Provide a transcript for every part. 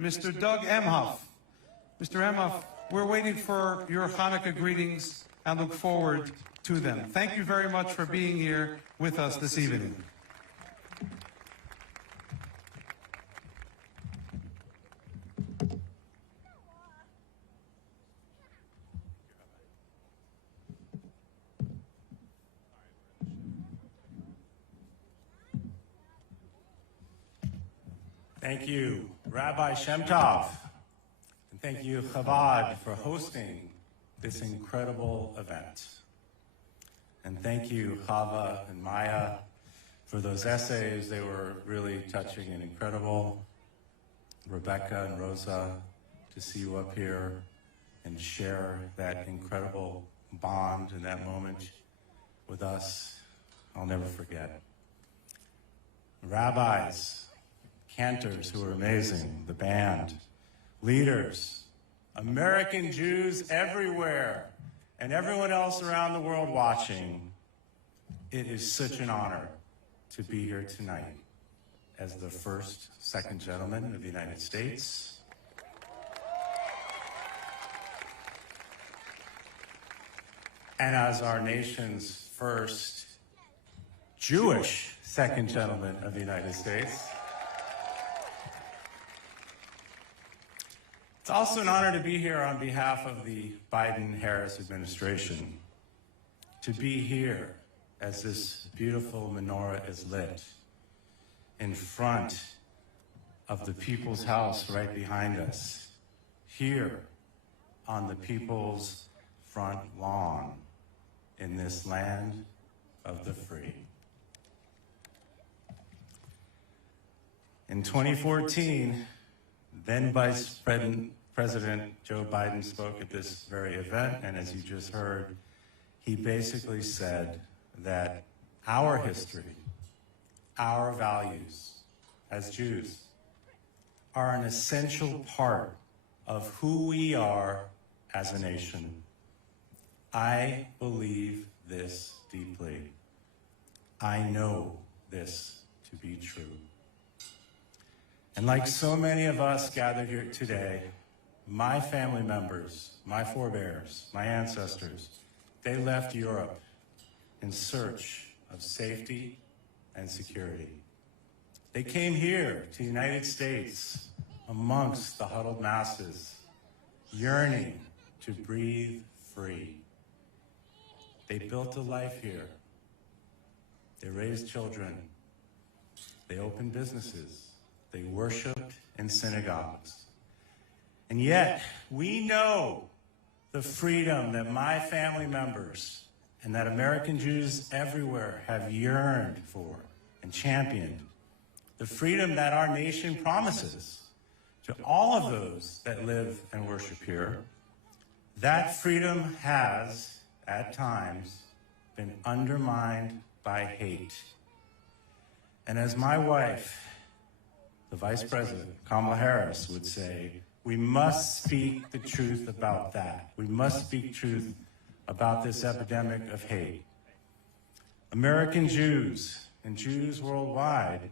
Mr. Doug Emhoff. Mr. Emhoff, we're waiting for your Hanukkah greetings and look forward to them. Thank you very much for being here with us this evening. Thank you, Rabbi Shem Tov, and thank you, Chabad, for hosting this incredible event. And thank you, Chava and Maya, for those essays. They were really touching and incredible. Rebecca and Rosa, to see you up here and share that incredible bond in that moment with us, I'll never forget. Rabbis, cantors who are amazing, the band, leaders, American Jews everywhere, and everyone else around the world watching. It is such an honor to be here tonight as the first second gentleman of the United States. And as our nation's first Jewish second gentleman of the United States. It's also an honor to be here on behalf of the Biden-Harris administration, to be here as this beautiful menorah is lit in front of the People's House right behind us, here on the people's front lawn in this land of the free. In 2014, then Vice President Joe Biden spoke at this very event, and as you just heard, he basically said that our history, our values as Jews, are an essential part of who we are as a nation. I believe this deeply. I know this to be true. And like so many of us gathered here today, my family members, my forebears, my ancestors, they left Europe in search of safety and security. They came here to the United States amongst the huddled masses, yearning to breathe free. They built a life here. They raised children. They opened businesses. They worshiped in synagogues. And yet, we know the freedom that my family members and that American Jews everywhere have yearned for and championed. The freedom that our nation promises to all of those that live and worship here. That freedom has, at times, been undermined by hate. And as my wife, the Vice President, Kamala Harris, would say, we must speak the truth about that. We must speak truth about this epidemic of hate. American Jews and Jews worldwide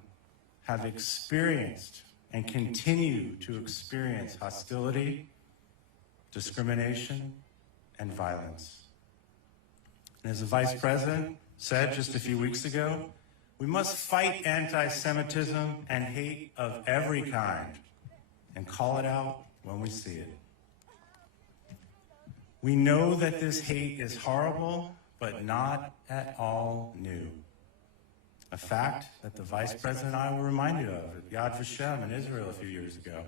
have experienced and continue to experience hostility, discrimination, and violence. And as the Vice President said just a few weeks ago, we must fight anti-Semitism and hate of every kind and call it out when we see it. We know that this hate is horrible, but not at all new. A fact that the Vice President and I were reminded of at Yad Vashem in Israel a few years ago.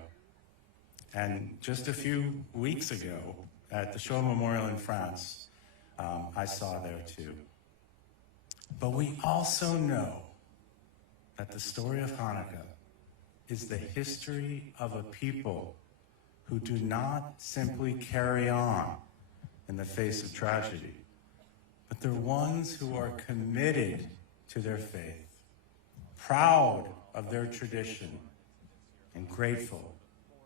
And just a few weeks ago at the Shoah Memorial in France, I saw there too. But we also know that the story of Hanukkah is the history of a people who do not simply carry on in the face of tragedy, but they're ones who are committed to their faith, proud of their tradition, and grateful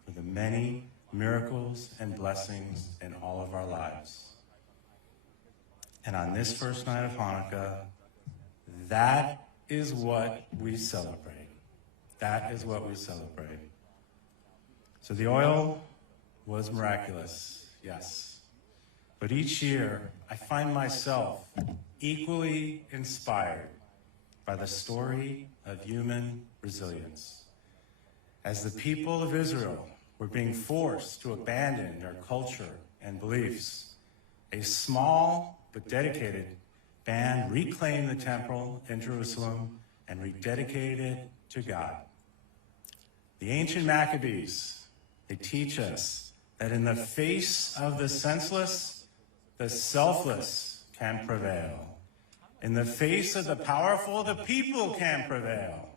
for the many miracles and blessings in all of our lives. And on this first night of Hanukkah, that is what we celebrate. That is what we celebrate. So the oil was miraculous, yes. But each year, I find myself equally inspired by the story of human resilience. As the people of Israel were being forced to abandon their culture and beliefs, a small but dedicated band reclaimed the temple in Jerusalem and rededicated it to God. The ancient Maccabees, they teach us that in the face of the senseless, the selfless can prevail. In the face of the powerful, the people can prevail.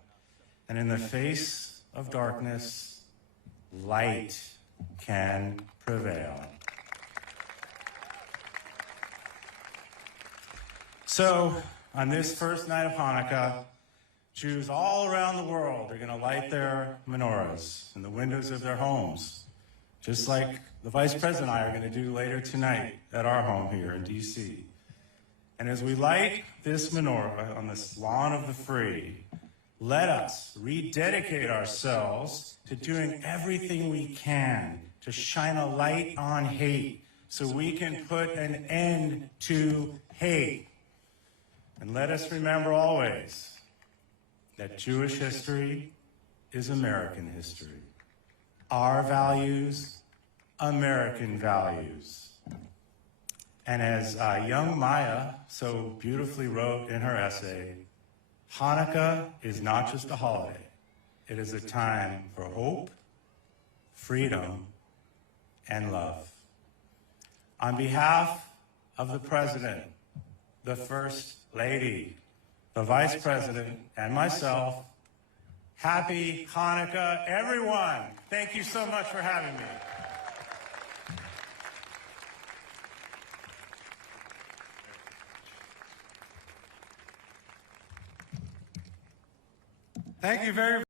And in the face of darkness, light can prevail. So, on this first night of Hanukkah, Jews all around the world are going to light their menorahs in the windows of their homes, just like the Vice President and I are going to do later tonight at our home here in D.C. And as we light this menorah on this lawn of the free, let us rededicate ourselves to doing everything we can to shine a light on hate so we can put an end to hate. And let us remember always that Jewish history is American history. Our values, American values. And as young Maya so beautifully wrote in her essay, Hanukkah is not just a holiday. It is a time for hope, freedom, and love. On behalf of the President, the First Lady, the Vice President, and myself, happy Hanukkah, everyone. Thank you so much for having me. Thank you very much.